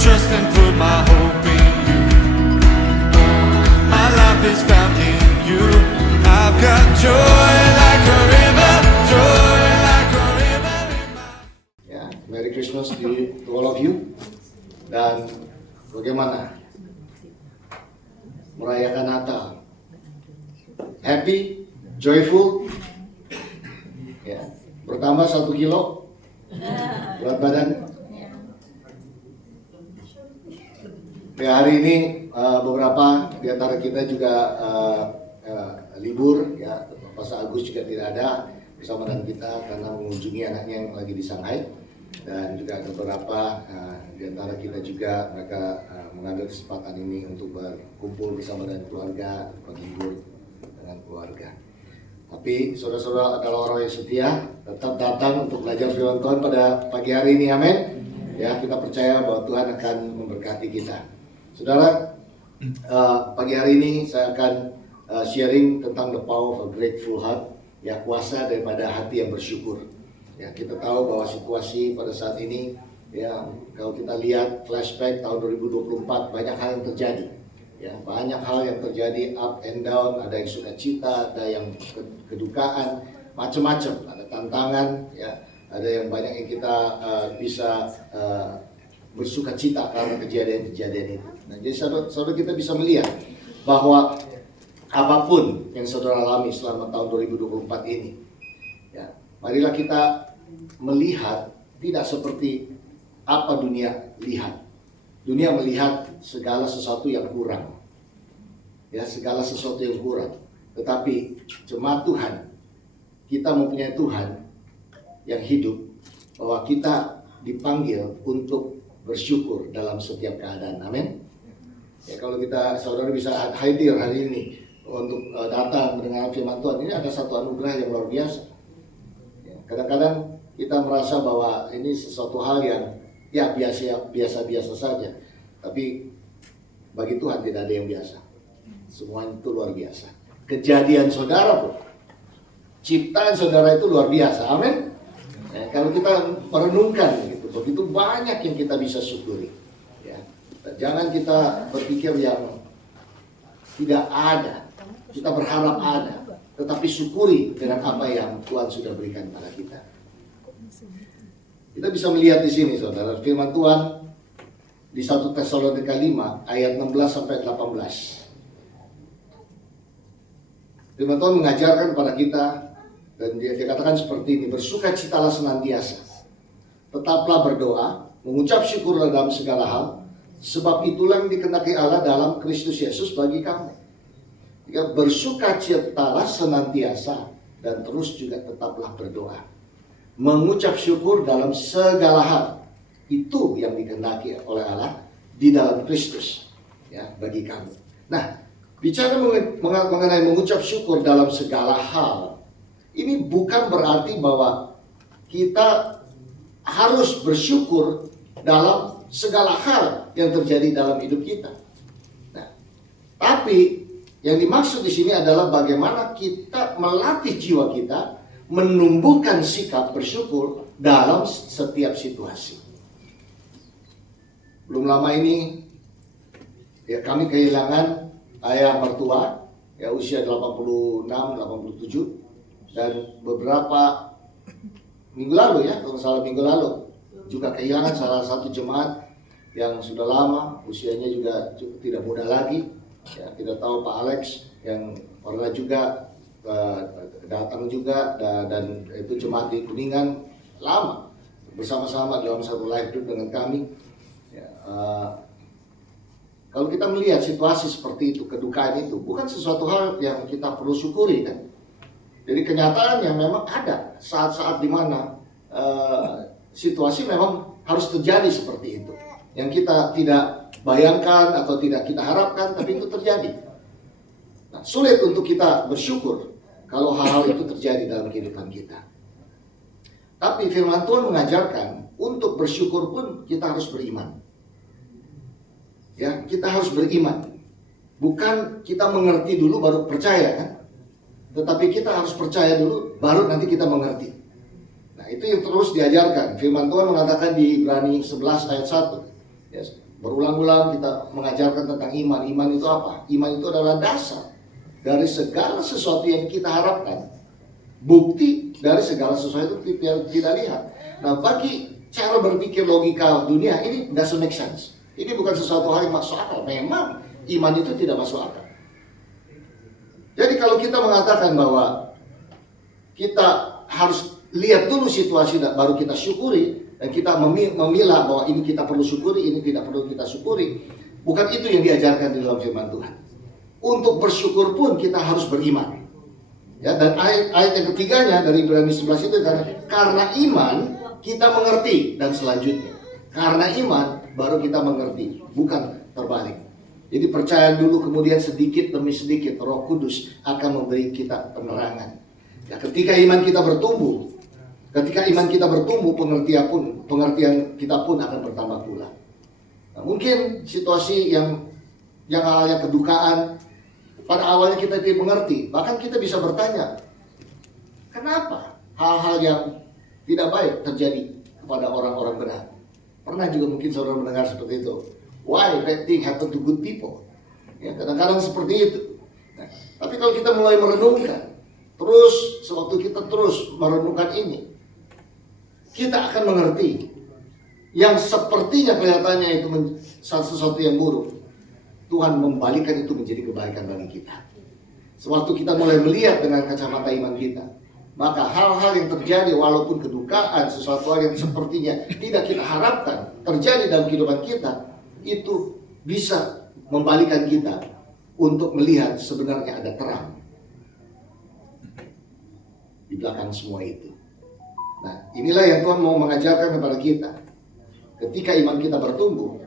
Trust and put my hope in you. My life is found in you. I've got joy like a river, joy like a river in my... Merry Christmas to all of you. Dan bagaimana merayakan Natal? Happy, joyful. Bertambah 1 kilo berat badan. Hari ini beberapa di antara kita juga libur, ya. Pak Agus juga tidak ada bersama dengan kita karena mengunjungi anaknya yang lagi di Shanghai, dan juga ada beberapa di antara kita juga mereka mengambil kesempatan ini untuk berkumpul bersama dengan keluarga, berlibur dengan keluarga. Tapi saudara-saudara adalah orang yang setia, tetap datang untuk belajar firman Tuhan pada pagi hari ini, amin. Ya, kita percaya bahwa Tuhan akan memberkati kita. Saudara, pagi hari ini saya akan sharing tentang the power of a grateful heart, ya, kuasa daripada hati yang bersyukur. Ya, kita tahu bahwa situasi pada saat ini, ya, kalau kita lihat flashback tahun 2024, banyak hal yang terjadi. Ya, banyak hal yang terjadi, up and down, ada yang sukacita, ada yang kedukaan, macam-macam, ada tantangan, ya, ada yang banyak yang kita bisa bersuka cita karena kejadian-kejadian itu. Nah, jadi saudara kita bisa melihat bahwa apapun yang saudara alami selama tahun 2024 ini, ya, marilah kita melihat tidak seperti apa dunia lihat. Dunia melihat segala sesuatu yang kurang, ya, segala sesuatu yang kurang. Tetapi jemaat Tuhan, kita mempunyai Tuhan yang hidup, bahwa kita dipanggil untuk bersyukur dalam setiap keadaan, amin. Ya, kalau kita saudara bisa hadir hari ini untuk datang mendengar firman Tuhan, ini ada satu anugerah yang luar biasa. Ya, kadang-kadang kita merasa bahwa ini sesuatu hal yang ya biasa-biasa saja, tapi bagi Tuhan tidak ada yang biasa. Semua itu luar biasa. Kejadian saudara pun, ciptaan saudara itu luar biasa, amin. Ya, kalau kita merenungkan gitu, begitu banyak yang kita bisa syukuri, ya. Jangan kita berpikir yang tidak ada, kita berharap ada, tetapi syukuri dengan apa yang Tuhan sudah berikan pada kita. Kita bisa melihat di sini, saudara, firman Tuhan di 1 Tesalonika 5 ayat 16 sampai 18. Firman Tuhan mengajarkan kepada kita, dan dia katakan seperti ini: bersukacitalah senantiasa, tetaplah berdoa, mengucap syukur dalam segala hal, sebab itulah yang dikehendaki Allah dalam Kristus Yesus bagi kamu. Jika bersukacitalah senantiasa, dan terus juga tetaplah berdoa, mengucap syukur dalam segala hal, itu yang dikehendaki oleh Allah di dalam Kristus, ya, bagi kamu. Nah, bicara mengenai mengucap syukur dalam segala hal, ini bukan berarti bahwa kita harus bersyukur dalam segala hal yang terjadi dalam hidup kita. Nah, tapi yang dimaksud di sini adalah bagaimana kita melatih jiwa kita menumbuhkan sikap bersyukur dalam setiap situasi. Belum lama ini, ya, kami kehilangan ayah mertua, ya, usia 86, 87. Dan beberapa minggu lalu, ya, kalau salah minggu lalu, juga kehilangan salah satu jemaat yang sudah lama, usianya juga tidak muda lagi. Ya, kita tahu Pak Alex yang pernah juga datang juga, dan itu jemaat di Kuningan lama bersama-sama dalam satu live group dengan kami. Ya, kalau kita melihat situasi seperti itu, kedukaan itu bukan sesuatu hal yang kita perlu syukuri, kan? Jadi kenyataan yang memang ada saat-saat di mana situasi memang harus terjadi seperti itu, yang kita tidak bayangkan atau tidak kita harapkan, tapi itu terjadi. Nah, sulit untuk kita bersyukur kalau hal-hal itu terjadi dalam kehidupan kita. Tapi firman Tuhan mengajarkan untuk bersyukur pun kita harus beriman. Ya, kita harus beriman. Bukan kita mengerti dulu baru percaya kan? Tetapi kita harus percaya dulu baru nanti kita mengerti. Nah, itu yang terus diajarkan. Firman Tuhan mengatakan di Ibrani 11 ayat 1. Yes. Berulang-ulang kita mengajarkan tentang iman. Iman itu apa? Iman itu adalah dasar dari segala sesuatu yang kita harapkan. Bukti dari segala sesuatu yang tidak lihat. Nah, bagi cara berpikir logika dunia ini doesn't make sense. Ini bukan sesuatu hal yang masuk akal. Memang iman itu tidak masuk akal. Jadi kalau kita mengatakan bahwa kita harus lihat dulu situasi baru kita syukuri, dan kita memilah bahwa ini kita perlu syukuri, ini tidak perlu kita syukuri, bukan itu yang diajarkan di dalam firman Tuhan. Untuk bersyukur pun kita harus beriman. Ya, dan ayat yang ketiganya dari Ibrani 11 itu karena iman kita mengerti, dan selanjutnya karena iman baru kita mengerti, bukan terbalik. Jadi percaya dulu, kemudian sedikit demi sedikit Roh Kudus akan memberi kita penerangan. Ya, ketika iman kita bertumbuh, pengertian kita pun akan bertambah pula. Nah, mungkin situasi yang hal-hal kedukaan pada awalnya kita tidak mengerti, bahkan kita bisa bertanya, kenapa hal-hal yang tidak baik terjadi kepada orang-orang benar? Pernah juga mungkin saudara mendengar seperti itu. Why bad thing happen to good people? Ya, kadang-kadang seperti itu. Nah, tapi kalau kita mulai merenungkan, sewaktu kita terus merenungkan ini, kita akan mengerti yang sepertinya kelihatannya itu sesuatu yang buruk, Tuhan membalikkan itu menjadi kebaikan bagi kita. Sewaktu kita mulai melihat dengan kacamata iman kita, maka hal-hal yang terjadi walaupun kedukaan, sesuatu hal yang sepertinya tidak kita harapkan terjadi dalam kehidupan kita, itu bisa membalikkan kita untuk melihat sebenarnya ada terang di belakang semua itu. Nah, inilah yang Tuhan mau mengajarkan kepada kita. Ketika iman kita bertumbuh,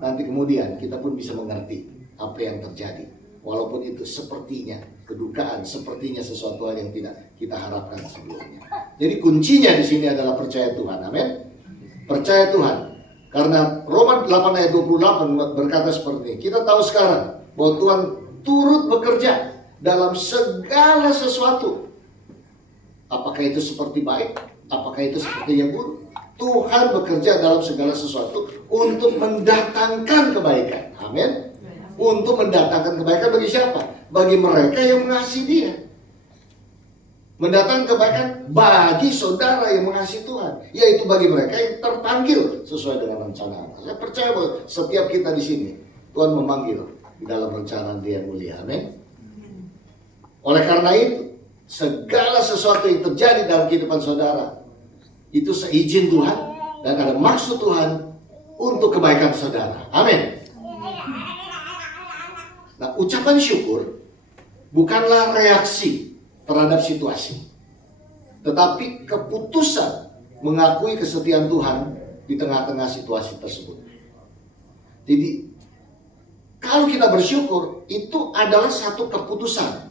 nanti kemudian kita pun bisa mengerti apa yang terjadi. Walaupun itu sepertinya kedukaan, sepertinya sesuatu hal yang tidak kita harapkan sebelumnya. Jadi kuncinya di sini adalah percaya Tuhan. Amin. Percaya Tuhan. Karena Roma 8 ayat 28 berkata seperti ini. Kita tahu sekarang bahwa Tuhan turut bekerja dalam segala sesuatu. Apakah itu seperti baik? Apakah itu seperti yang buruk? Tuhan bekerja dalam segala sesuatu untuk mendatangkan kebaikan. Amin. Untuk mendatangkan kebaikan bagi siapa? Bagi mereka yang mengasihi Dia. Mendatangkan kebaikan bagi saudara yang mengasihi Tuhan, yaitu bagi mereka yang terpanggil sesuai dengan rencana Allah. Saya percaya bahwa setiap kita di sini Tuhan memanggil di dalam rencana Dia yang mulia. Amin. Oleh karena itu, segala sesuatu yang terjadi dalam kehidupan saudara itu seizin Tuhan dan ada maksud Tuhan untuk kebaikan saudara. Amin. Nah, ucapan syukur bukanlah reaksi terhadap situasi, tetapi keputusan mengakui kesetiaan Tuhan di tengah-tengah situasi tersebut. Jadi, kalau kita bersyukur, itu adalah satu keputusan.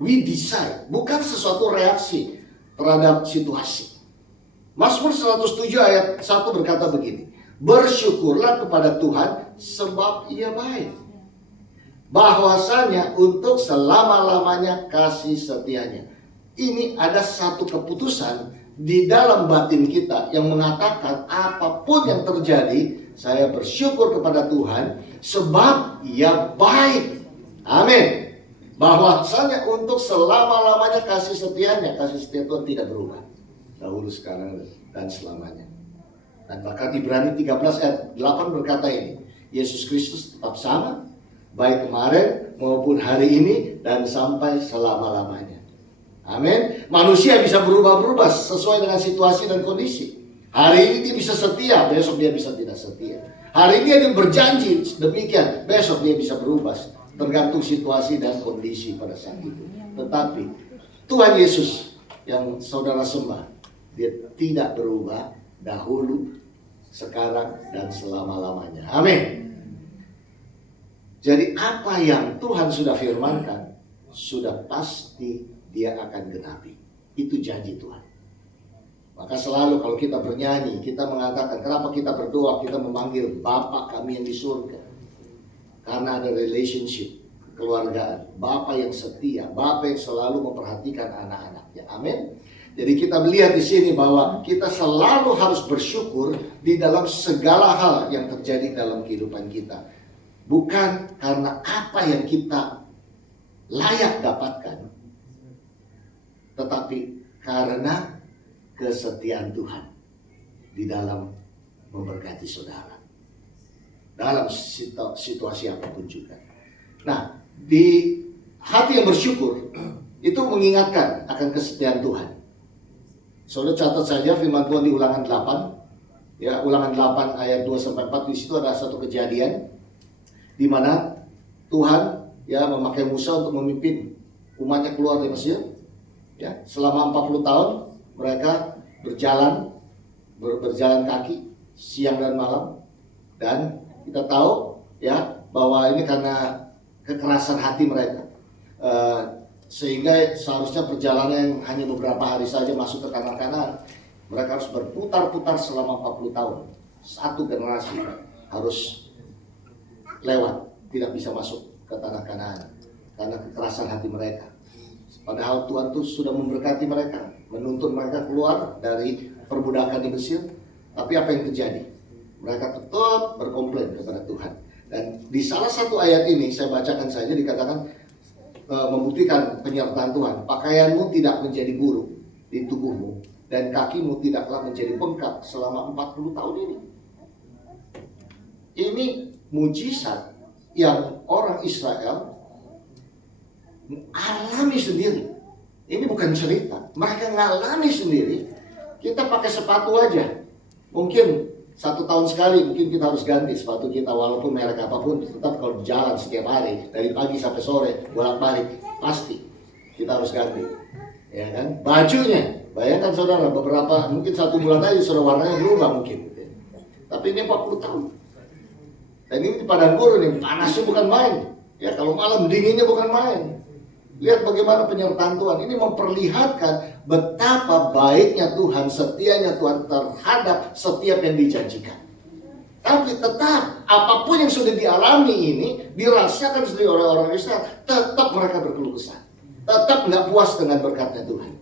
We decide, bukan sesuatu reaksi terhadap situasi. Mazmur 107 ayat 1 berkata begini, bersyukurlah kepada Tuhan sebab Ia baik, bahwasanya untuk selama-lamanya kasih setianya. Ini ada satu keputusan di dalam batin kita yang mengatakan apapun yang terjadi, saya bersyukur kepada Tuhan sebab Ia baik. Amin. Bahwasanya untuk selama-lamanya kasih setianya. Kasih setia Tuhan tidak berubah, dahulu, sekarang, dan selamanya. Dan bahkan Ibrani 13 ayat 8 berkata ini, Yesus Kristus tetap sama, baik kemarin maupun hari ini dan sampai selama-lamanya. Amin. Manusia bisa berubah-berubah sesuai dengan situasi dan kondisi. Hari ini dia bisa setia, besok dia bisa tidak setia. Hari ini dia berjanji demikian, besok dia bisa berubah, tergantung situasi dan kondisi pada saat itu. Tetapi Tuhan Yesus yang saudara sembah, Dia tidak berubah dahulu, sekarang, dan selama-lamanya. Amin. Jadi apa yang Tuhan sudah firmankan, sudah pasti dia akan genapi. Itu janji Tuhan. Maka selalu kalau kita bernyanyi, kita mengatakan, kenapa kita berdoa, kita memanggil Bapa kami yang di surga. Karena ada relationship, kekeluargaan. Bapa yang setia, Bapa yang selalu memperhatikan anak-anaknya. Amin. Jadi kita melihat di sini bahwa kita selalu harus bersyukur di dalam segala hal yang terjadi dalam kehidupan kita. Bukan karena apa yang kita layak dapatkan, tetapi karena kesetiaan Tuhan di dalam memberkati saudara dalam situasi apapun juga. Nah, di hati yang bersyukur itu mengingatkan akan kesetiaan Tuhan. Saudara catat saja firman Tuhan di Ulangan 8, ya, Ulangan 8 ayat 2-4. Di situ ada satu kejadian di mana Tuhan ya memakai Musa untuk memimpin umatnya keluar dari Mesir. Ya, selama 40 tahun mereka berjalan kaki siang dan malam, dan kita tahu ya bahwa ini karena kekerasan hati mereka, sehingga seharusnya perjalanan yang hanya beberapa hari saja masuk ke tanah Kanaan, mereka harus berputar-putar selama 40 tahun. Satu generasi harus lewat, tidak bisa masuk ke tanah Kanaan karena kekerasan hati mereka. Padahal Tuhan tuh sudah memberkati mereka, menuntun mereka keluar dari perbudakan di Mesir. Tapi apa yang terjadi? Mereka tetap berkomplain kepada Tuhan. Dan di salah satu ayat ini, saya bacakan saja, dikatakan membuktikan penyertaan Tuhan. Pakaianmu tidak menjadi buruk di tubuhmu, dan kakimu tidaklah menjadi bengkak selama 40 tahun ini. Ini mujizat yang orang Israel alami sendiri. Ini bukan cerita, mereka ngalami sendiri. Kita pakai sepatu aja, mungkin 1 tahun sekali mungkin kita harus ganti sepatu kita, walaupun merek apapun. Tetap kalau jalan setiap hari dari pagi sampai sore bolak-balik, pasti kita harus ganti, ya kan? Bajunya, bayangkan saudara, beberapa mungkin 1 bulan aja sudah warnanya berubah mungkin, tapi ini 40 tahun. Dan ini di padang gurun nih, panasnya bukan main, ya, kalau malam dinginnya bukan main. Lihat bagaimana penyertaan Tuhan. Ini memperlihatkan betapa baiknya Tuhan, setianya Tuhan terhadap setiap yang dijanjikan. Tapi tetap, apapun yang sudah dialami ini, dirasakan sendiri oleh orang Israel, tetap mereka berkeluh kesah. Tetap nggak puas dengan berkatnya Tuhan.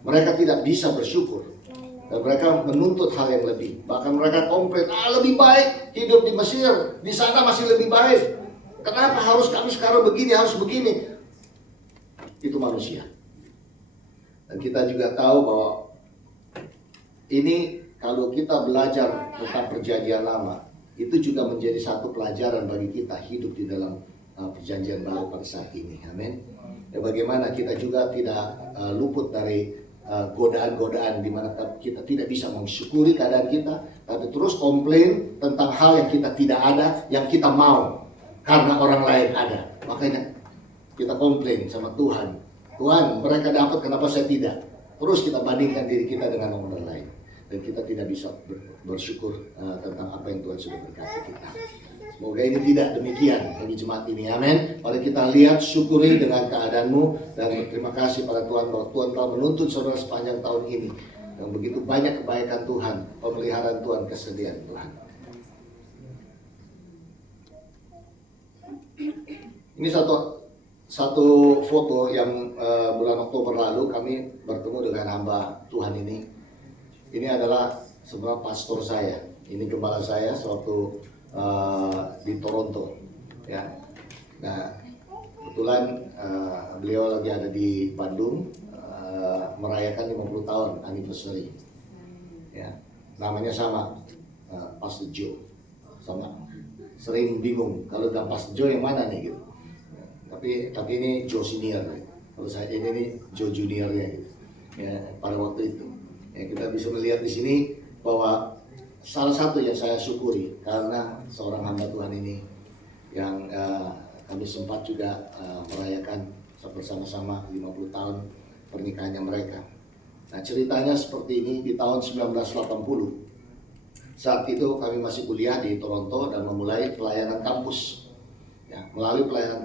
Mereka tidak bisa bersyukur. Dan mereka menuntut hal yang lebih. Bahkan mereka komplain, lebih baik hidup di Mesir, di sana masih lebih baik. Kenapa harus kami sekarang begini, harus begini? Itu manusia. Dan kita juga tahu bahwa ini kalau kita belajar tentang perjanjian lama, itu juga menjadi satu pelajaran bagi kita hidup di dalam perjanjian baru pada saat ini. Amin. Ya, bagaimana kita juga tidak luput dari godaan-godaan di mana kita tidak bisa mensyukuri keadaan kita, tapi terus komplain tentang hal yang kita tidak ada, yang kita mau karena orang lain ada. Makanya kita komplain sama Tuhan. Tuhan, mereka dapat, kenapa saya tidak? Terus kita bandingkan diri kita dengan orang lain. Dan kita tidak bisa bersyukur tentang apa yang Tuhan sudah berkati kita. Semoga ini tidak demikian bagi jemaat ini. Amin. Mari kita lihat, syukuri dengan keadaanmu. Dan terima kasih pada Tuhan bahwa Tuhan telah menuntun saudara sepanjang tahun ini. Dan begitu banyak kebaikan Tuhan, pemeliharaan Tuhan, kesediaan Tuhan. Ini satu foto yang bulan Oktober lalu kami bertemu dengan hamba Tuhan ini. Ini adalah sebuah pastor saya. Ini gembala saya sewaktu di Toronto. Ya. Nah, kebetulan beliau lagi ada di Bandung merayakan 50 tahun anniversary. Ya. Namanya sama, Pastor Joe. Sama. Sering bingung kalau dalam Pastor Joe yang mana nih gitu. Tapi ini Joe Senior, kalau saya ini Joe Juniornya gitu. Ya, pada waktu itu ya, kita bisa melihat di sini bahwa salah satu yang saya syukuri karena seorang hamba Tuhan ini yang kami sempat juga merayakan bersama-sama 50 tahun pernikahannya mereka. Nah, ceritanya seperti ini. Di tahun 1980 saat itu kami masih kuliah di Toronto dan memulai pelayanan kampus. Ya, Ya, melalui pelayanan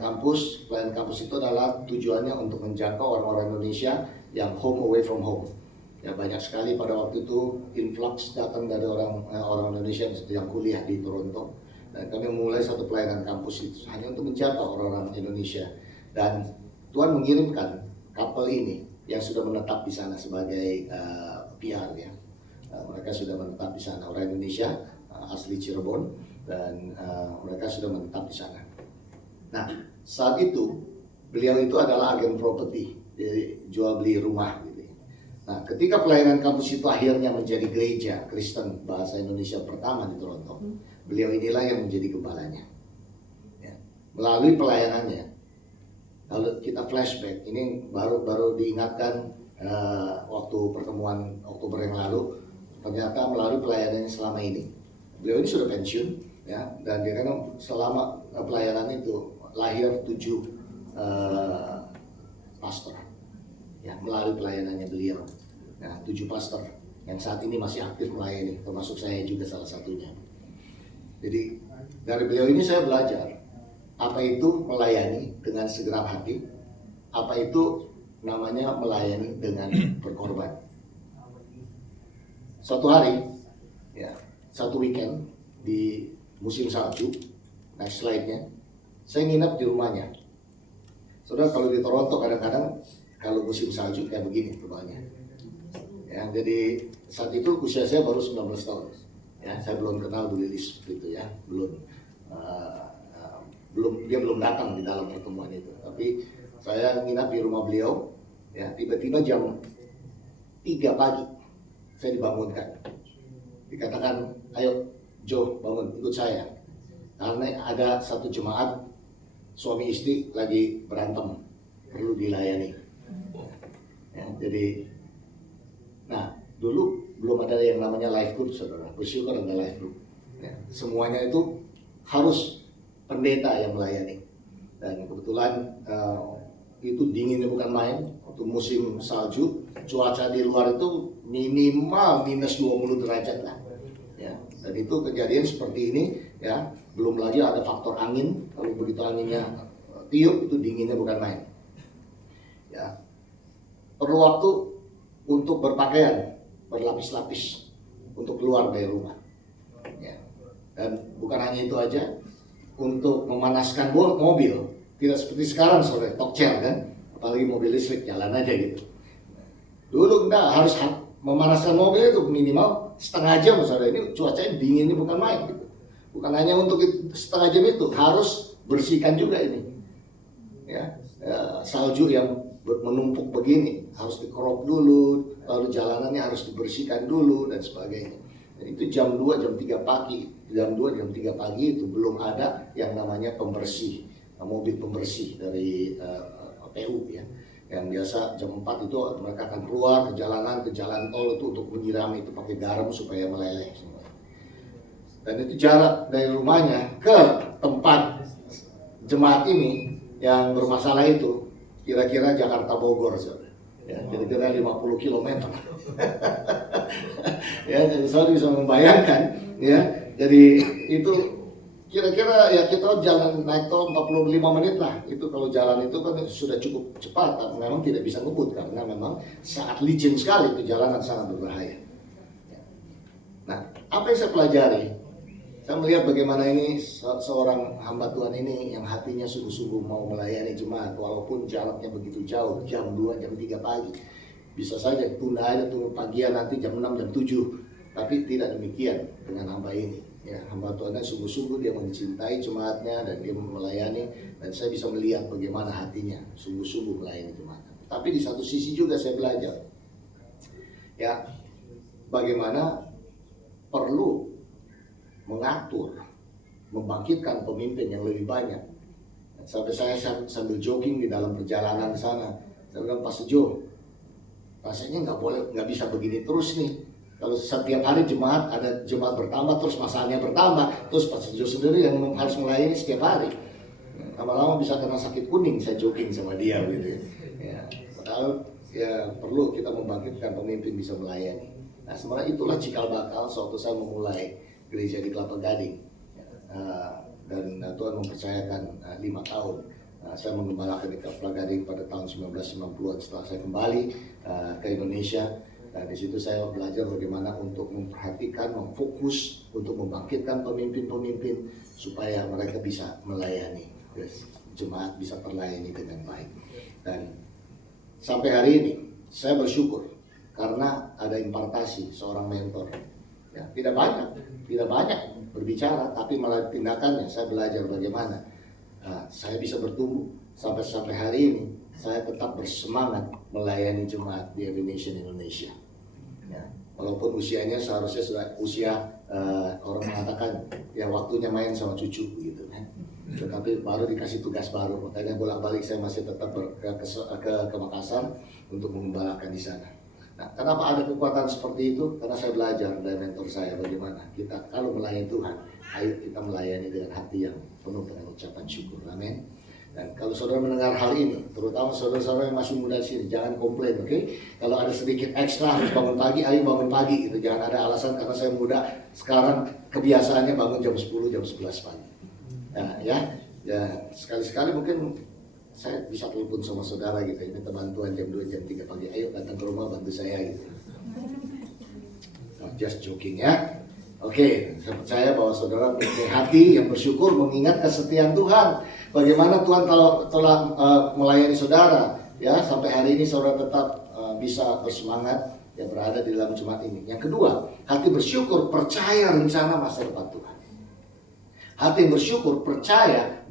kampus itu adalah tujuannya untuk menjangkau orang-orang Indonesia yang home away from home. Ya, banyak sekali pada waktu itu influx datang dari orang Indonesia yang kuliah di Toronto, dan kami memulai satu pelayanan kampus itu hanya untuk menjangkau orang-orang Indonesia, dan Tuhan mengirimkan couple ini yang sudah menetap di sana sebagai PR ya. Mereka sudah menetap di sana, orang Indonesia asli Cirebon, dan mereka sudah menetap di sana. Nah, saat itu beliau itu adalah agen properti, jadi jual beli rumah gitu. Nah, ketika pelayanan kampus itu akhirnya menjadi gereja Kristen bahasa Indonesia pertama di Toronto, beliau inilah yang menjadi gembalanya. Ya. Melalui pelayanannya, kalau kita flashback, ini baru diingatkan waktu pertemuan Oktober yang lalu, ternyata melalui pelayanannya selama ini, beliau ini sudah pensiun, ya, dan dia kan selama pelayanan itu lahir 7 pastor, ya, melalui pelayanannya beliau. Nah, 7 pastor yang saat ini masih aktif melayani, termasuk saya juga salah satunya. Jadi dari beliau ini saya belajar apa itu melayani dengan segenap hati, apa itu namanya melayani dengan berkorban. Suatu hari, ya, satu weekend di musim salju, next slide-nya, saya nginep di rumahnya. Saudara, kalau di Toronto kadang-kadang kalau musim salju kayak begini rumahnya. Ya, jadi saat itu usia saya baru 19 tahun. Ya, saya belum kenal Bu Lilis gitu ya, dia belum datang di dalam pertemuan itu. Tapi saya nginap di rumah beliau, ya, tiba-tiba jam 3 pagi saya dibangunkan. Dikatakan, ayo Joe, bangun, ikut saya. Karena ada satu jemaat suami istri lagi berantem, perlu dilayani. Ya, jadi, nah dulu belum ada yang namanya life group, saudara. Bersyukur ada life group. Ya, semuanya itu harus pendeta yang melayani. Dan kebetulan itu dinginnya bukan main. Waktu musim salju, cuaca di luar itu minimal minus 20 derajat lah. Ya, dan itu kejadian seperti ini, ya. Belum lagi ada faktor angin. Kalau begitu anginnya tiup, itu dinginnya bukan main. Ya, perlu waktu untuk berpakaian berlapis-lapis untuk keluar dari rumah. Ya. Dan bukan hanya itu aja, untuk memanaskan mobil, tidak seperti sekarang sore talk chair kan, apalagi mobil listrik jalan aja gitu. Dulu enggak, harus memanaskan mobil itu minimal setengah jam, saudara. Ini cuacanya dingin, ini bukan main gitu. Bukan hanya untuk setengah jam itu, harus bersihkan juga ini. Ya, salju yang menumpuk begini harus dikerop dulu, lalu jalanannya harus dibersihkan dulu dan sebagainya. Dan itu jam 2, jam 3 pagi, jam 2, jam 3 pagi itu belum ada yang namanya pembersih, mobil pembersih dari PU ya. Yang biasa jam 4 itu mereka akan keluar ke jalan tol itu untuk menyirami itu pakai garam supaya meleleh semua. Dan itu jarak dari rumahnya ke tempat jemaat ini yang bermasalah itu kira-kira Jakarta Bogor, saudara. Ya, kira-kira 50 km. Ya, jadi saya bisa membayangkan, ya. Jadi itu kira-kira ya kita jalan naik tol 45 menit lah. Itu kalau jalan itu kan sudah cukup cepat, tapi memang tidak bisa ngebut karena memang sangat licin sekali, itu jalanan sangat berbahaya. Nah, apa yang saya pelajari? Saya melihat bagaimana ini seorang hamba Tuhan ini yang hatinya sungguh-sungguh mau melayani jemaat walaupun jaraknya begitu jauh, jam 2, jam 3 pagi. Bisa saja tunda aja, tunggu pagian nanti jam 6, jam 7. Tapi tidak demikian dengan hamba ini. Ya, hamba Tuhan sungguh-sungguh dia mencintai jemaatnya dan dia melayani, dan saya bisa melihat bagaimana hatinya sungguh-sungguh melayani jemaat. Tapi di satu sisi juga saya belajar, ya, bagaimana perlu mengatur, membangkitkan pemimpin yang lebih banyak. Sampai saya sambil jogging di dalam perjalanan sana, saya bilang, Pastor Joe, rasanya nggak bisa begini terus nih. Kalau setiap hari ada jemaat bertambah, terus masalahnya bertambah, terus Pastor Joe sendiri yang harus melayani setiap hari. Lama-lama bisa kena sakit kuning saya jogging sama dia gitu. Ya, padahal ya perlu kita membangkitkan pemimpin bisa melayani. Nah, sebenarnya itulah cikal bakal suatu saya memulai gereja di Kelapa Gading. dan Tuhan mempercayakan 5 tahun. Saya menggembalakan di Kelapa Gading pada tahun 1990-an setelah saya kembali ke Indonesia. Dan di situ saya belajar bagaimana untuk memperhatikan, memfokus untuk membangkitkan pemimpin-pemimpin supaya mereka bisa melayani, jemaat bisa terlayani dengan baik. Dan sampai hari ini saya bersyukur karena ada impartasi seorang mentor. Ya, tidak banyak berbicara, tapi melalui tindakannya saya belajar bagaimana saya bisa bertumbuh sampai hari ini. Saya tetap bersemangat melayani jemaat di Every Nation Indonesia. Ya, walaupun usianya seharusnya sudah usia orang mengatakan ya waktunya main sama cucu gitu kan. Tetapi baru dikasih tugas baru, makanya bolak-balik saya masih tetap ke Makassar untuk mengembalakan di sana. Nah, kenapa ada kekuatan seperti itu? Karena saya belajar dari mentor saya bagaimana kita kalau melayani Tuhan, ayo kita melayani dengan hati yang penuh dengan ucapan syukur. Amin. Dan kalau saudara mendengar hal ini, terutama saudara-saudara yang masih muda di sini, jangan komplain, oke? Kalau ada sedikit ekstra harus bangun pagi, ayo bangun pagi gitu. Jangan ada alasan karena saya muda, sekarang kebiasaannya bangun jam 10, jam 11 pagi. Nah, ya sekali-sekali mungkin saya bisa telepon sama saudara gitu, minta bantuan jam 2, jam 3 pagi, ayo datang ke rumah bantu saya gitu. Just joking ya. Oke, saya percaya bahwa saudara punya hati yang bersyukur mengingat kesetiaan Tuhan. Bagaimana Tuhan telah melayani saudara, ya sampai hari ini saudara tetap bisa bersemangat ya berada di dalam jemaat ini. Yang kedua, hati bersyukur percaya rencana masa depan Tuhan. Hati yang bersyukur percaya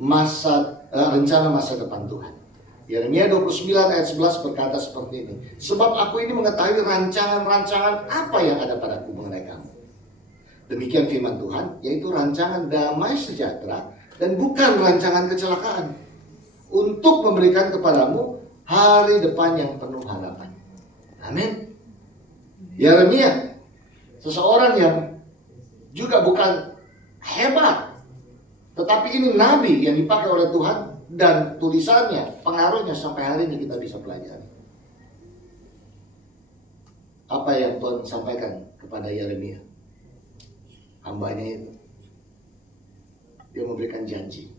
rencana masa depan Tuhan. Yeremia 29 ayat 11 berkata seperti ini. Sebab aku ini mengetahui rancangan-rancangan apa yang ada padaku mengenai kamu. Demikian firman Tuhan, yaitu rancangan damai sejahtera dan bukan rancangan kecelakaan, untuk memberikan kepadamu hari depan yang penuh harapan. Amin. Yeremia, seseorang yang juga bukan hebat, tetapi ini nabi yang dipakai oleh Tuhan, dan tulisannya, pengaruhnya sampai hari ini kita bisa pelajari. Apa yang Tuhan sampaikan kepada Yeremia? Hambanya itu, dia memberikan janji.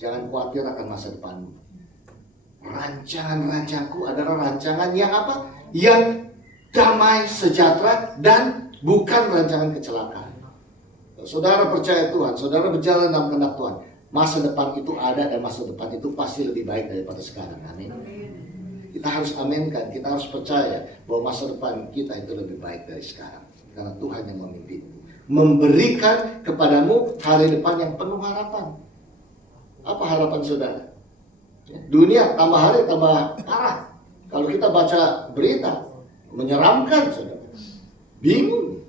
Jangan khawatir akan masa depanmu. Rancangan-rancanganku adalah rancangan yang apa? Yang damai, sejahtera, dan bukan rancangan kecelakaan. Saudara percaya Tuhan, saudara berjalan dalam kehendak Tuhan, masa depan itu ada dan masa depan itu pasti lebih baik daripada sekarang. Amin. Kita harus aminkan, kita harus percaya bahwa masa depan kita itu lebih baik dari sekarang. Karena Tuhan yang memimpin, memberikan kepadamu hari depan yang penuh harapan. Apa harapan saudara? Dunia tambah hari tambah parah. Kalau kita baca berita, menyeramkan saudara. Bingung.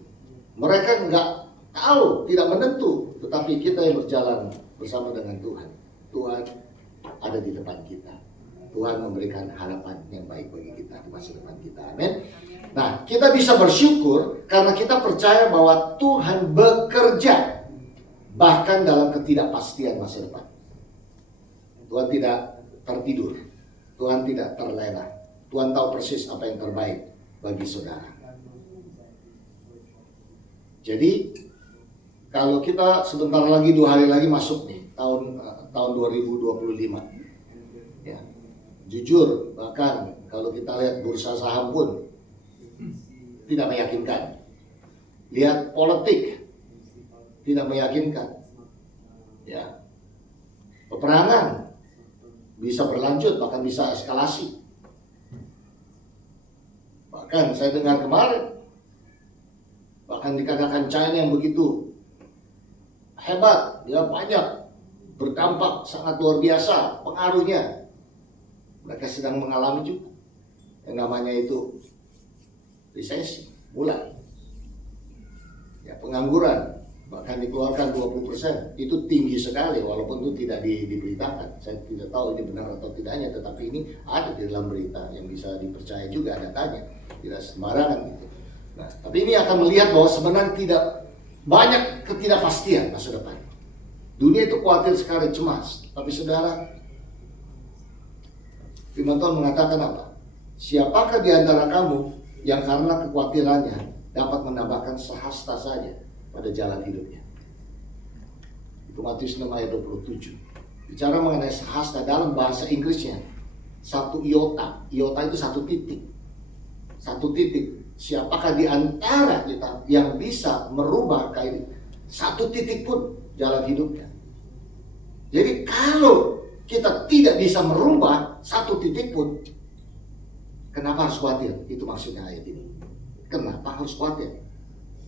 Mereka nggak tahu, tidak menentu. Tetapi kita yang berjalan bersama dengan Tuhan. Tuhan ada di depan kita. Tuhan memberikan harapan yang baik bagi kita di masa depan kita. Amin. Nah, kita bisa bersyukur karena kita percaya bahwa Tuhan bekerja bahkan dalam ketidakpastian masa depan. Tuhan tidak tertidur, Tuhan tidak terlena. Tuhan tahu persis apa yang terbaik bagi saudara. Jadi, kalau kita sebentar lagi 2 hari lagi masuk nih tahun 2025, ya, jujur bahkan kalau kita lihat bursa saham pun tidak meyakinkan. Lihat politik tidak meyakinkan. Ya. Peperangan bisa berlanjut, bahkan bisa eskalasi. Bahkan saya dengar kemarin, bahkan dikatakan China yang begitu hebat, ya banyak, berdampak sangat luar biasa pengaruhnya. Mereka sedang mengalami juga yang namanya itu resesi, mulai. Ya, pengangguran bahkan dikeluarkan 20%, itu tinggi sekali walaupun itu tidak diberitakan. Saya tidak tahu ini benar atau tidaknya, tetapi ini ada di dalam berita yang bisa dipercaya juga datanya, tidak sembarangan gitu. Nah, tapi ini akan melihat bahwa sebenarnya tidak banyak ketidakpastian masa depan. Dunia itu khawatir sekali, cemas. Tapi saudara, firman Tuhan mengatakan apa? Siapakah di antara kamu yang karena kekhawatirannya dapat menambahkan sehasta saja pada jalan hidupnya? Itu Matius 6 ayat 27. Bicara mengenai hasta dalam bahasa Inggrisnya, satu iota. Iota itu satu titik. Satu titik. Siapakah di antara kita yang bisa merubah kayak satu titik pun jalan hidupnya? Jadi kalau kita tidak bisa merubah satu titik pun, kenapa harus khawatir? Itu maksudnya ayat ini. Kenapa harus khawatir?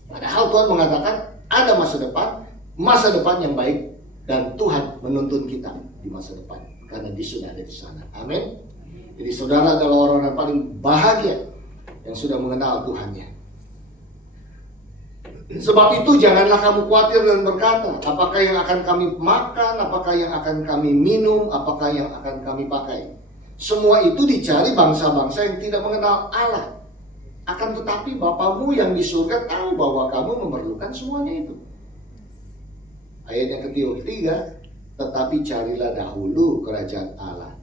Padahal Tuhan mengatakan ada masa depan yang baik, dan Tuhan menuntun kita di masa depan karena Dia sudah ada di sana. Amin. Jadi saudara adalah orang yang paling bahagia yang sudah mengenal Tuhannya. Sebab itu janganlah kamu khawatir dan berkata, apakah yang akan kami makan, apakah yang akan kami minum, apakah yang akan kami pakai. Semua itu dicari bangsa-bangsa yang tidak mengenal Allah. Akan tetapi Bapamu yang di surga tahu bahwa kamu memerlukan semuanya itu. Ayat yang ketiga, tetapi carilah dahulu kerajaan Allah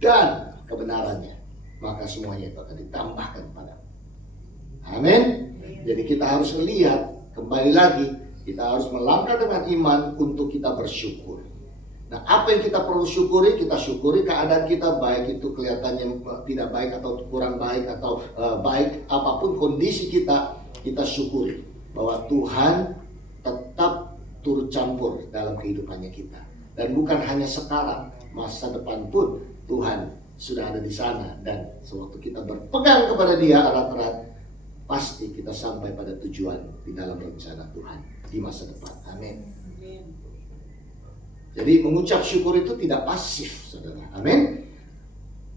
dan kebenarannya, maka semuanya itu akan ditambahkan padamu. Amin. Jadi kita harus melihat, kembali lagi, kita harus melangkah dengan iman untuk kita bersyukur. Nah, apa yang kita perlu syukuri? Kita syukuri keadaan kita, baik itu kelihatannya tidak baik atau kurang baik atau baik, apapun kondisi kita syukuri bahwa Tuhan tetap turut campur dalam kehidupannya kita. Dan bukan hanya sekarang, masa depan pun Tuhan sudah ada di sana. Dan sewaktu kita berpegang kepada Dia erat-erat, pasti kita sampai pada tujuan di dalam rencana Tuhan di masa depan. Amin. Jadi mengucap syukur itu tidak pasif, saudara. Amin.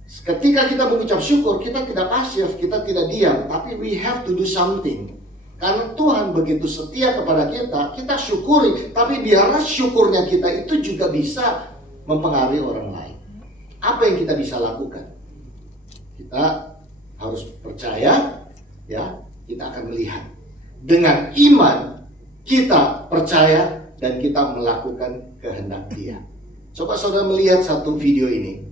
Ketika kita mengucap syukur, kita tidak pasif, kita tidak diam, tapi we have to do something. Karena Tuhan begitu setia kepada kita syukuri, tapi biarlah syukurnya kita itu juga bisa mempengaruhi orang lain. Apa yang kita bisa lakukan? Kita harus percaya, ya, kita akan melihat. Dengan iman, kita percaya dan kita melakukan kehendak Dia. Coba saudara melihat satu video ini.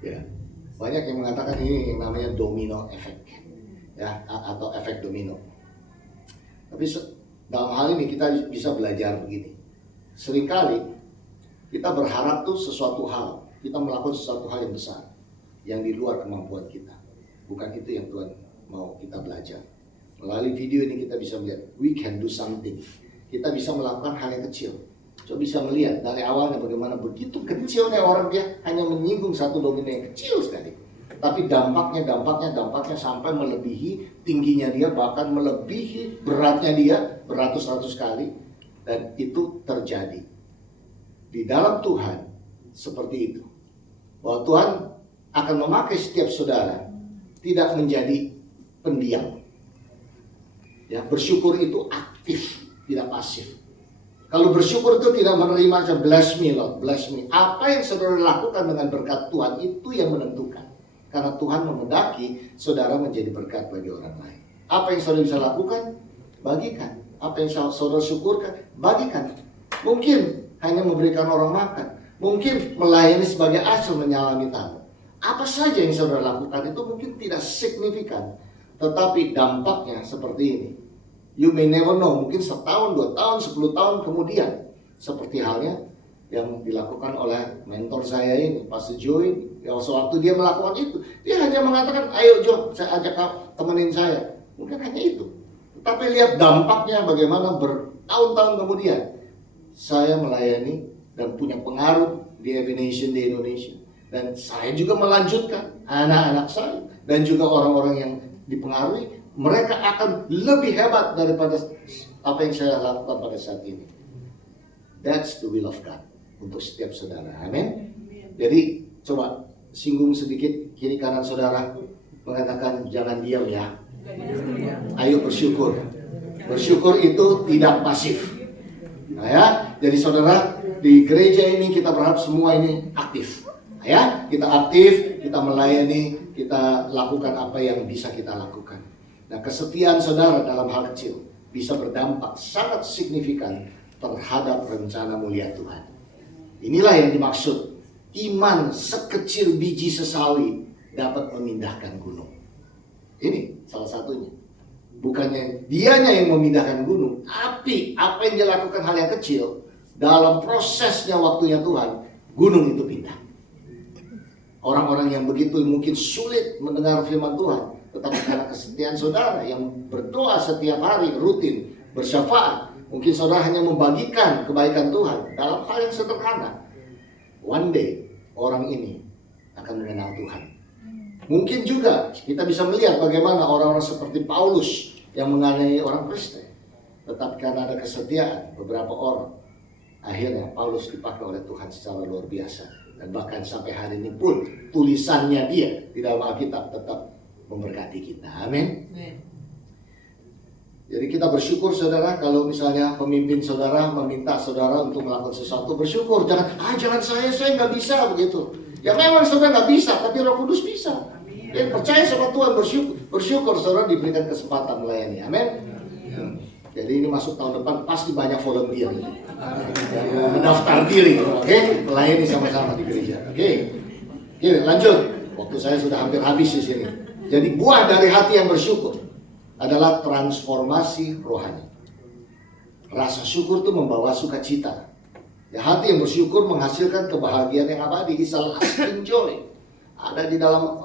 Ya, banyak yang mengatakan ini yang namanya domino effect, ya, atau efek domino. Tapi dalam hal ini kita bisa belajar begini. Seringkali kita berharap tuh sesuatu hal, kita melakukan sesuatu hal yang besar, yang di luar kemampuan kita. Bukan itu yang Tuhan mau kita belajar. Melalui video ini kita bisa melihat, we can do something. Kita bisa melakukan hal yang kecil. Coba bisa melihat dari awalnya bagaimana begitu kecilnya orang, dia hanya menyinggung satu domino yang kecil sekali. Tapi dampaknya sampai melebihi tingginya dia, bahkan melebihi beratnya dia beratus-ratus kali. Dan itu terjadi. Di dalam Tuhan seperti itu. Bahwa Tuhan akan memakai setiap saudara tidak menjadi pendiam. Ya, bersyukur itu aktif, tidak pasif. Kalau bersyukur itu tidak menerima, bless me Lord, bless me. Apa yang saudara lakukan dengan berkat Tuhan itu yang menentukan. Karena Tuhan menghendaki saudara menjadi berkat bagi orang lain. Apa yang saudara bisa lakukan? Bagikan. Apa yang saudara syukurkan? Bagikan. Mungkin hanya memberikan orang makan. Mungkin melayani sebagai asuh menyalami tamu. Apa saja yang saudara lakukan itu mungkin tidak signifikan. Tetapi dampaknya seperti ini. You may never know, mungkin setahun, 2 tahun, 10 tahun kemudian. Seperti halnya yang dilakukan oleh mentor saya ini, Pastor Joy. Ya, sewaktu dia melakukan itu, dia hanya mengatakan, ayo Jo, saya ajak kau temenin saya. Mungkin hanya itu. Tapi lihat dampaknya bagaimana bertahun-tahun kemudian. Saya melayani dan punya pengaruh di Every Nation di Indonesia. Dan saya juga melanjutkan anak-anak saya dan juga orang-orang yang dipengaruhi. Mereka akan lebih hebat daripada apa yang saya lakukan pada saat ini. That's the will of God untuk setiap saudara. Amin. Jadi coba singgung sedikit kiri kanan saudara, mengatakan jangan diam ya. Ayo bersyukur. Bersyukur itu tidak pasif. Nah ya, jadi saudara di gereja ini kita berharap semua ini aktif. Nah, ya, kita aktif, kita melayani, kita lakukan apa yang bisa kita lakukan. Nah, kesetiaan saudara dalam hal kecil bisa berdampak sangat signifikan terhadap rencana mulia Tuhan. Inilah yang dimaksud iman sekecil biji sesawi dapat memindahkan gunung. Ini salah satunya. Bukannya dianya yang memindahkan gunung, tapi apa yang dia lakukan hal yang kecil, dalam prosesnya waktunya Tuhan, gunung itu pindah. Orang-orang yang begitu mungkin sulit mendengar firman Tuhan, tetapi karena kesetiaan saudara yang berdoa setiap hari rutin, bersyafaat, mungkin saudara hanya membagikan kebaikan Tuhan dalam hal yang sederhana. One day orang ini akan mengenal Tuhan. Mungkin juga kita bisa melihat bagaimana orang-orang seperti Paulus yang menganiaya orang Kristen. Tetapi karena ada kesetiaan beberapa orang, akhirnya Paulus dipakai oleh Tuhan secara luar biasa. Dan bahkan sampai hari ini pun tulisannya dia di dalam Alkitab tetap memberkati kita. Amin. Jadi kita bersyukur saudara, kalau misalnya pemimpin saudara meminta saudara untuk melakukan sesuatu, bersyukur. Jangan saya nggak bisa begitu. Ya memang saudara nggak bisa, tapi Roh Kudus bisa. Dan percaya sama Tuhan, bersyukur saudara diberikan kesempatan melayani. Amin. Jadi ini masuk tahun depan pasti banyak volunteer yang mau mendaftar diri, oke? Melayani sama-sama di gereja. Oke, lanjut. Waktu saya sudah hampir habis di sini. Jadi buah dari hati yang bersyukur adalah transformasi rohani. Rasa syukur itu membawa sukacita. Ya, hati yang bersyukur menghasilkan kebahagiaan yang abadi, is a lasting joy. Ada di dalam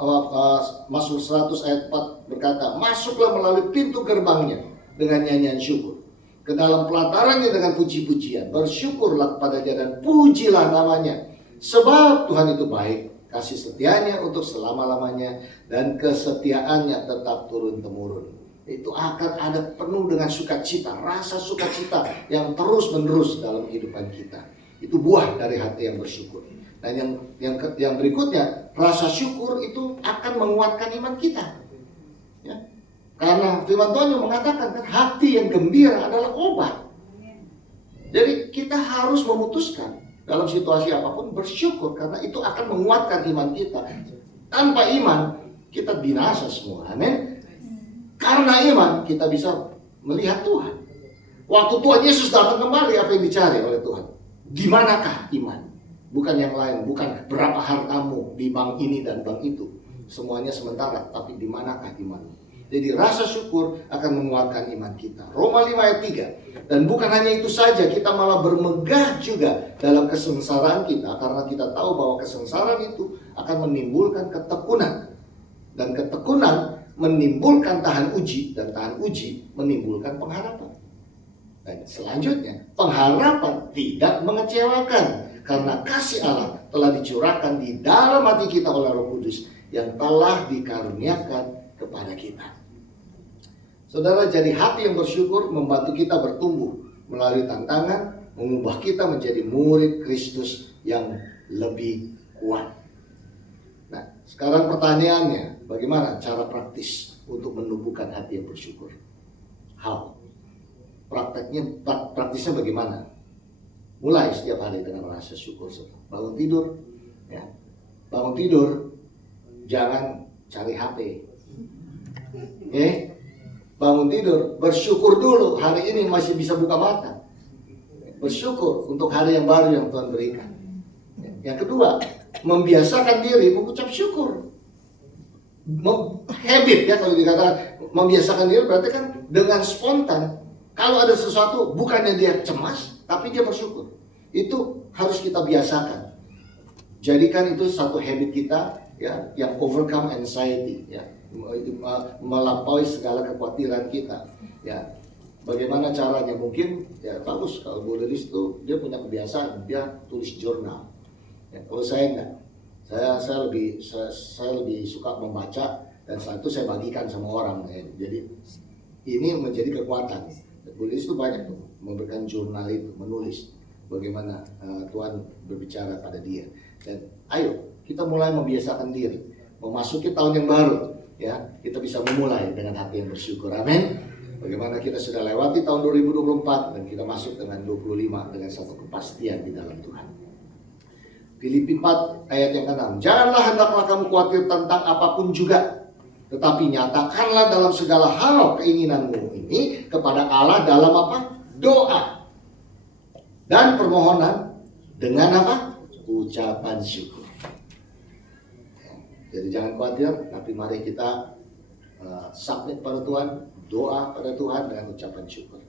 Mazmur 100 ayat 4 berkata, masuklah melalui pintu gerbangnya dengan nyanyian syukur, ke dalam pelatarannya dengan puji-pujian. Bersyukurlah kepada Dia dan pujilah namanya, sebab Tuhan itu baik, kasih setianya untuk selama-lamanya, dan kesetiaannya tetap turun-temurun. Itu akan ada penuh dengan sukacita, rasa sukacita yang terus-menerus dalam kehidupan kita. Itu buah dari hati yang bersyukur. Dan yang berikutnya, rasa syukur itu akan menguatkan iman kita. Ya. Karena firman Tuhan yang mengatakan kan, hati yang gembira adalah obat. Jadi kita harus memutuskan dalam situasi apapun bersyukur, karena itu akan menguatkan iman kita. Tanpa iman kita binasa semua. Amin. Karena iman kita bisa melihat Tuhan. Waktu Tuhan Yesus datang kembali, apa yang dicari oleh Tuhan? Di manakah iman? Bukan yang lain, bukan berapa hartamu di bank ini dan bank itu. Semuanya sementara, tapi di manakah imanmu? Jadi rasa syukur akan menguatkan iman kita. Roma 5 ayat 3. Dan bukan hanya itu saja, kita malah bermegah juga dalam kesengsaraan kita, karena kita tahu bahwa kesengsaraan itu akan menimbulkan ketekunan. Dan ketekunan menimbulkan tahan uji, dan tahan uji menimbulkan pengharapan. Dan selanjutnya, pengharapan tidak mengecewakan, karena kasih Allah telah dicurahkan di dalam hati kita oleh Roh Kudus yang telah dikaruniakan kepada kita. Saudara, jadi hati yang bersyukur membantu kita bertumbuh melalui tantangan, mengubah kita menjadi murid Kristus yang lebih kuat. Nah, sekarang pertanyaannya, bagaimana cara praktis untuk menumbuhkan hati yang bersyukur? How? Praktisnya bagaimana? Mulai setiap hari dengan rasa syukur. Bangun tidur, ya. Bangun tidur, jangan cari HP. Bangun tidur, bersyukur dulu hari ini masih bisa buka mata. Bersyukur untuk hari yang baru yang Tuhan berikan. Yang kedua, membiasakan diri mengucap syukur. Habit ya, kalau dikatakan membiasakan diri berarti kan dengan spontan. Kalau ada sesuatu bukannya dia cemas, tapi dia bersyukur. Itu harus kita biasakan. Jadikan itu satu habit kita ya, yang overcome anxiety ya, melampaui segala kekhawatiran kita ya. Bagaimana caranya? Mungkin ya bagus kalau Bu Lilis itu dia punya kebiasaan dia tulis jurnal. Ya, kalau saya enggak. Saya lebih suka membaca, dan setelah itu saya bagikan sama orang ya. Jadi ini menjadi kekuatan. Bu Lilis itu banyak tuh memberikan jurnal itu, menulis bagaimana Tuhan berbicara pada dia. Dan ayo kita mulai membiasakan diri memasuki tahun yang baru, ya kita bisa memulai dengan hati yang bersyukur. Amin. Bagaimana kita sudah lewati tahun 2024 dan kita masuk dengan 25 dengan satu kepastian di dalam Tuhan. Filipi 4 ayat yang ke-6. Janganlah hendaklah kamu khawatir tentang apapun juga, tetapi nyatakanlah dalam segala hal keinginanmu ini kepada Allah dalam apa? Doa dan permohonan dengan apa? Ucapan syukur. Jadi jangan khawatir, tapi mari kita submit pada Tuhan, doa pada Tuhan dengan ucapan syukur.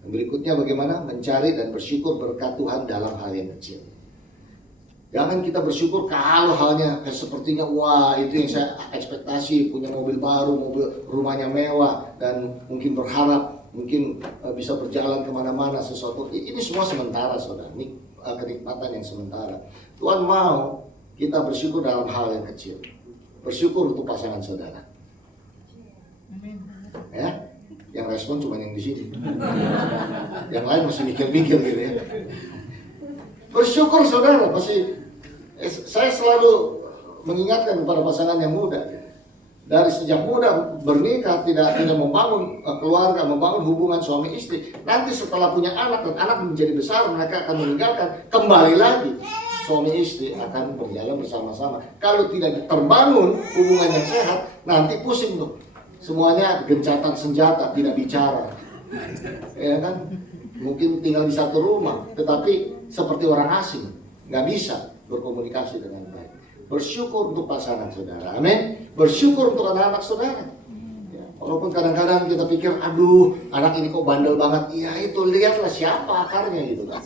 Dan berikutnya bagaimana? Mencari dan bersyukur berkat Tuhan dalam hal yang kecil. Jangan kita bersyukur kalau halnya sepertinya wah itu yang saya ekspektasi, punya mobil baru, rumahnya mewah, dan mungkin berharap mungkin bisa berjalan kemana-mana sesuatu. Ini semua sementara, saudara. Ini kenikmatan yang sementara. Tuhan mau kita bersyukur dalam hal yang kecil. Bersyukur untuk pasangan saudara. Ya, yang respon cuma yang di sini. Yang lain masih mikir-mikir gitu ya. Bersyukur saudara, pasti saya selalu mengingatkan kepada pasangan yang muda. Dari sejak muda bernikah tidak membangun keluarga, membangun hubungan suami istri. Nanti setelah punya anak dan anak menjadi besar, mereka akan meninggalkan, kembali lagi suami istri akan berjalan bersama-sama. Kalau tidak terbangun hubungan yang sehat, nanti pusing tuh. Semuanya gencatan senjata, tidak bicara. Ya kan? Mungkin tinggal di satu rumah, tetapi seperti orang asing, nggak bisa berkomunikasi dengan baik. Bersyukur untuk pasangan saudara, amin. Bersyukur untuk anak-anak saudara. Ya, walaupun kadang-kadang kita pikir, aduh, anak ini kok bandel banget. Ya itu lihatlah siapa akarnya gitu kan.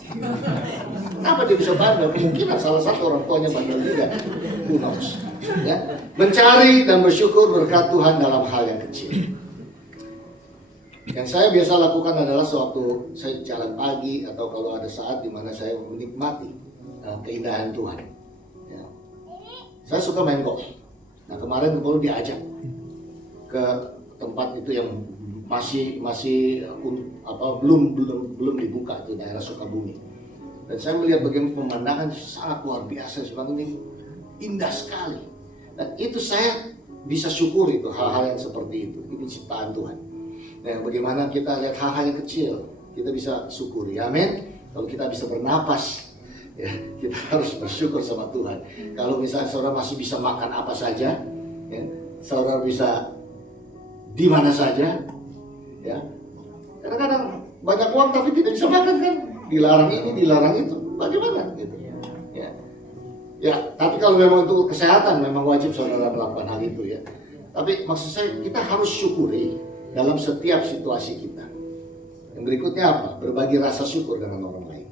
Kenapa dia bisa bandel? Mungkin salah satu orang tuanya bandel juga. Who knows? Ya, mencari dan bersyukur berkat Tuhan dalam hal yang kecil. Yang saya biasa lakukan adalah sewaktu saya jalan pagi atau kalau ada saat di mana saya menikmati keindahan Tuhan. Ya. Saya suka main golf. Nah kemarin baru diajak ke tempat itu yang belum dibuka, itu daerah Sukabumi. Dan saya melihat bagaimana pemandangan sangat luar biasa, sebenarnya ini indah sekali. Dan itu saya bisa syukuri itu hal-hal yang seperti itu. Ini ciptaan Tuhan. Nah, bagaimana kita lihat hal-hal yang kecil, kita bisa syukuri, amin. Kalau kita bisa bernapas, ya kita harus bersyukur sama Tuhan. Kalau misalnya saudara masih bisa makan apa saja, ya, saudara bisa di mana saja, ya. Kadang-kadang banyak uang tapi tidak bisa makan kan, dilarang ini, dilarang itu, bagaimana? Gitu. Ya, tapi kalau memang itu kesehatan, memang wajib saudara melakukan hal itu ya. Tapi maksud saya kita harus syukuri dalam setiap situasi kita. Yang berikutnya apa? Berbagi rasa syukur dengan orang lain.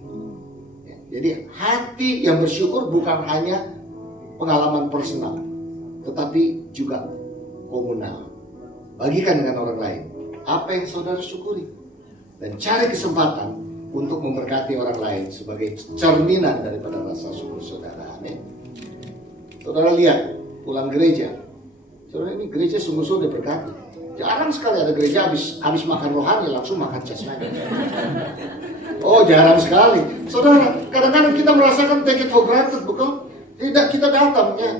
Ya, jadi hati yang bersyukur bukan hanya pengalaman personal, tetapi juga komunal. Bagikan dengan orang lain apa yang saudara syukuri. Dan cari kesempatan untuk memberkati orang lain sebagai cerminan daripada rasa syukur saudara. Amin. Saudara lihat, pulang gereja. Saudara ini gereja sungguh-sungguh diberkati. Jarang sekali ada gereja habis makan rohani langsung makan jasmani. Oh, jarang sekali. Saudara, kadang-kadang kita merasakan take it for granted, bukan? Tidak, kita datang ya.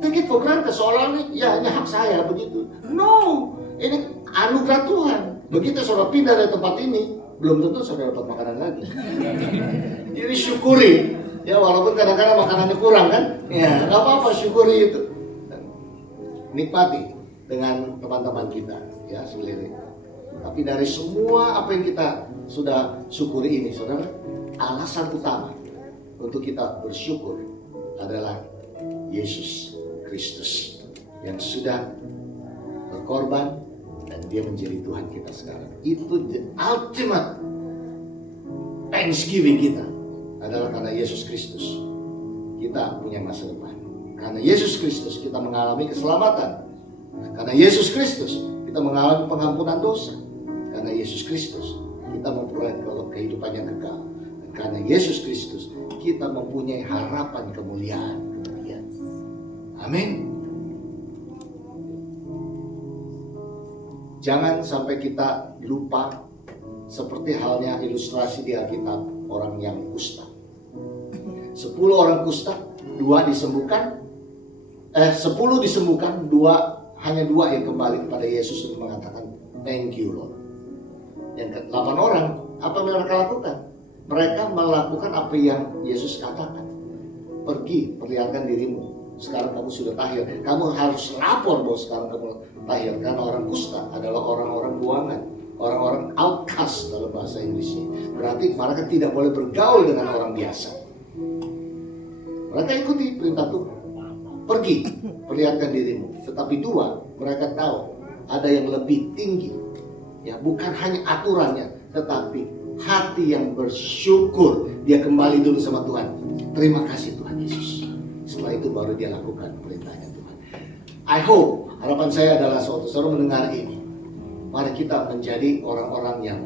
Take it for granted, soalnya ya ini hak saya begitu. No, ini anugerah Tuhan. Begitu saudara pindah dari tempat ini, belum tentu saudara dapat makanan lagi. Jadi syukuri. Ya walaupun kadang-kadang makanannya kurang kan. Ya nggak apa-apa, syukuri itu. Nikmati dengan teman-teman kita ya sendiri. Tapi dari semua apa yang kita sudah syukuri ini saudara, alasan utama untuk kita bersyukur adalah Yesus Kristus yang sudah berkorban dan dia menjadi Tuhan kita sekarang. Itu the ultimate thanksgiving kita adalah karena Yesus Kristus kita punya masa depan. Karena Yesus Kristus kita mengalami keselamatan. Karena Yesus Kristus kita mengalami pengampunan dosa. Karena Yesus Kristus kita memperoleh kehidupan yang kekal. Dan karena Yesus Kristus kita mempunyai harapan kemuliaan. Ya. Amin. Jangan sampai kita lupa seperti halnya ilustrasi di Alkitab orang yang kusta. 10 orang kusta, 2 disembuhkan, 10 disembuhkan, hanya 2 yang kembali kepada Yesus untuk mengatakan thank you Lord. Yang 8 orang, apa mereka lakukan? Mereka melakukan apa yang Yesus katakan. Pergi, perlihatkan dirimu. Sekarang kamu sudah tahir. Kamu harus lapor bahwa sekarang kamu tahir. Karena orang kusta adalah orang-orang buangan, orang-orang outcast dalam bahasa Inggrisnya. Berarti mereka tidak boleh bergaul dengan orang biasa. Mereka ikuti perintah Tuhan. Pergi, perlihatkan dirimu. Tetapi 2, mereka tahu ada yang lebih tinggi. Ya, bukan hanya aturannya, tetapi hati yang bersyukur. Dia kembali dulu sama Tuhan. Terima kasih Tuhan Yesus. Setelah itu baru dia lakukan perintahnya Tuhan. I hope, harapan saya adalah suatu saat mendengar ini, mari kita menjadi orang-orang yang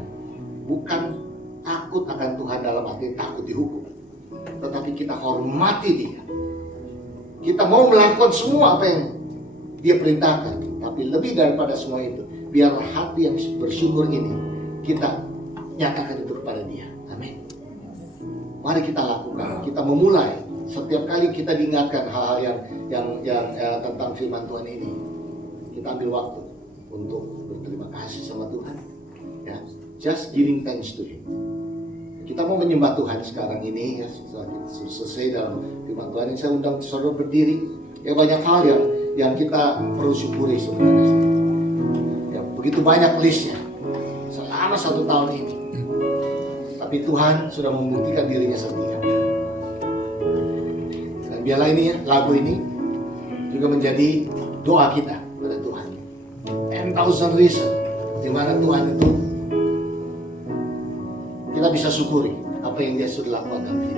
bukan takut akan Tuhan dalam arti takut dihukum, tetapi kita hormati dia. Kita mau melakukan semua apa yang dia perintahkan, tapi lebih daripada semua itu, biar hati yang bersyukur ini kita nyatakan itu kepada dia. Amin. Mari kita lakukan, kita memulai. Setiap kali kita diingatkan hal-hal yang tentang firman Tuhan ini, kita ambil waktu untuk berterima kasih sama Tuhan. Ya, just giving thanks to Him. Kita mau menyembah Tuhan sekarang ini, ya, selesai dalam firman Tuhan ini. Saya undang saudara berdiri. Ya, banyak hal yang kita perlu syukuri sebenarnya. Ya, begitu banyak listnya selama 1 tahun ini. Tapi Tuhan sudah membuktikan dirinya setia. Dan biarlah ini, lagu ini juga menjadi doa kita kepada Tuhan. 10,000 reasons, di mana Tuhan itu kita bisa syukuri apa yang dia sudah lakukan dalam hidup.